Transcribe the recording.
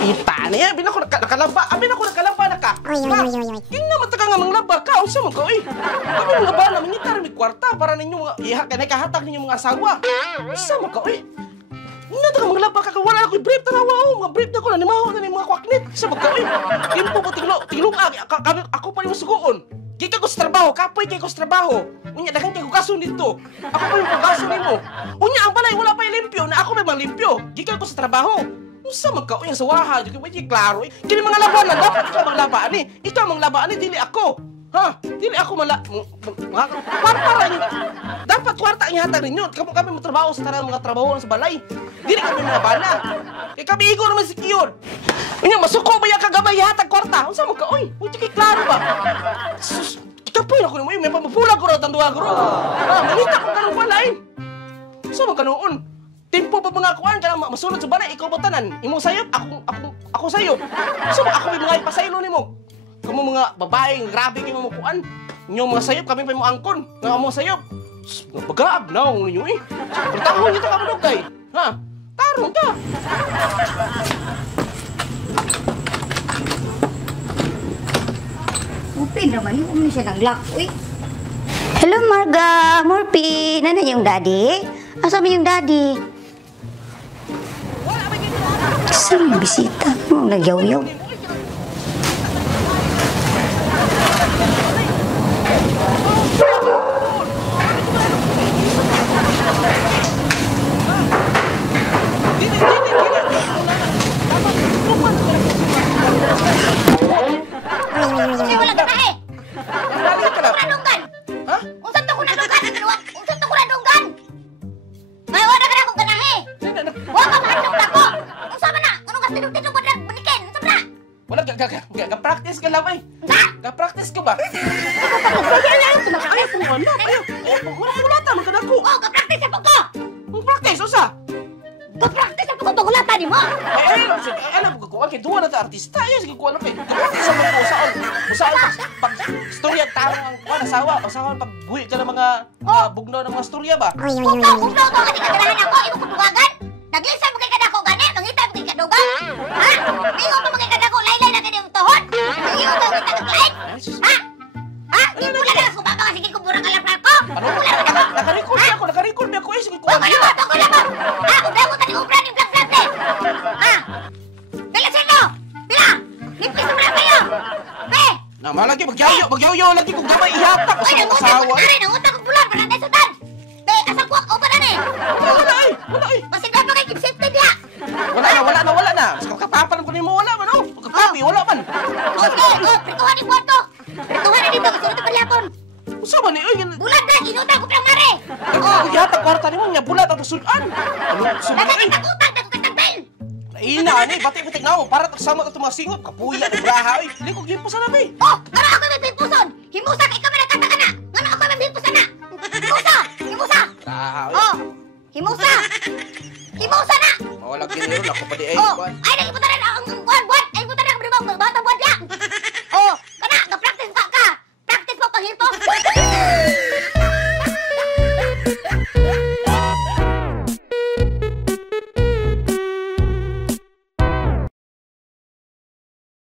Ita niya, bin ako nakalaba. Abin ako nakalaba na ka. King naman taga nga manglaba ka. Unsa man ka, oy. Abin nga ba naman yung tarimig kwarta para ninyo mga kahatag ninyo mga asawa. Unsa man ka, oy. Nga taga manglaba ka. Wala ako'y brief tanawa o. Nga brief na ko na nimaho na ni mga kwaknit. Unsa man ka, oy. Timpo ko tinglong ako pa rin sugoon. Kaya ko sa trabaho, kapoy kaya ko sa trabaho. Unya, dagang kaya ko kaso dito. Ako pa rin po kaso nimo. Unya, ang balay, wala pa yung limpyo na ako may manglimpyo. Kaya ko sa trabaho. Unsa man ka uy sa waha, di ko klaro. Kini mga labanan dapat ikaw manglabaan ni. Ikaw manglabaan ni dili ako. Ha? Dili ako kwarta niyo. Dapat kwarta ang ihatag ninyo. Kami matrabaho sa tanang mga trabaho sa balay. Dili kami mga bana. Kay kami igor naman secure. Unya masuko ba ya kagabay ihatag kwarta? Unsa man ka uy? Uy klaro ba? Sus, kapoy ako nimo may pamapula ko ra tanduha ko ro. Ha, manita ko kanang balay. Unsa man ka noon? Tempo pa mga kuan kana masulod sa balay ikaw botanan. Imo sayop ako sayop. So ako may mga ipasaylo nimo. Kamo mga babaeng grabe kay mo kuan. Inyo mga sayop kami pa mo angkon. Nga mo sayop. Pagaab na ninyo eh. Pertahon kita ka madugay. Ha? Tarong ka. Upin naman yung siya ng lock, uy. Hello, Marga. Morphy. Nana yung daddy? Asa mo yung daddy? Saan yung bisita mo? Nagyaw-yaw. Wala ka na eh! Dali ka lang. Kunadunggan! Ha? Unsan to kunadunggan? Unsan to kunadunggan? May wala ka na akong ganahe! Huwag ka mahandong dako! Unsa man na? Anong kas tinong-tinong ko na bunikin? Unsa man na? Wala ga-practice ka lang eh. Unsa? Ga-practice ka ba? Ayaw, wala tama ka dako. Oh, ka-practice na po ko! Ang practice usa. Ka-practice na po ko pagulatan ni mo! Alam ko kung duwa na ta artista, ay sige ko ano kay. Sa mga usaon pag storya tao ang kuan asawa pag buhi ka ng mga bugnaw ng mga storya ba? Kung to, kasi kaganahan ako, imo ko dugagan! Naglisa mo kay kadako gani, mangita mo kay kadugan! Ha? Ingo mo kay kadako, laylay na kanyang tuhod! Ingo mo kita naglain! Ha? Ha? Di mo lang ako, baka sige ko burang alam ko! Ano? Naka-record ako eh sige ko. Tungkol naman! Ha? Ubra mo tani ubra ni Black Black eh! Ha? Dalasin mo! Pila! Limpis mo lang kayo! Pe! Na malagi magyaw lagi kung gamay ihatak ko Uy, sa mga asawa. nangutak kong pular, para tayo sudan! Pe, asakwak, o ba na ni? Wala eh. Masigdan mo kay keep safety diya! Wala na. Sa kapapan ko nimo wala man oh. Kapapi wala man. Okay, prituhan ni kwarto! Prituhan na dito, gusto nito palyapon! Usa man ni oy Bulat na, inutan ko pang mare! ihatak kwarta nimo nya bulat at sudan. Ano sudan Dagat ay? ang utang, dagat ang tail! Ina ani batik na para tagsama ta tumasingot kapuya ni braha oy. Dili ko gimpo sa nabi. Oh, ano ako may pimpuson? Himusa kay kami nagkataka na! Ano ako may pimpuson na? Himusa! Braha oy. Oh, himusa! Himusa na! Mawala giniro ako pa di ay. Oh, ay, nagiputan na ang kuwan,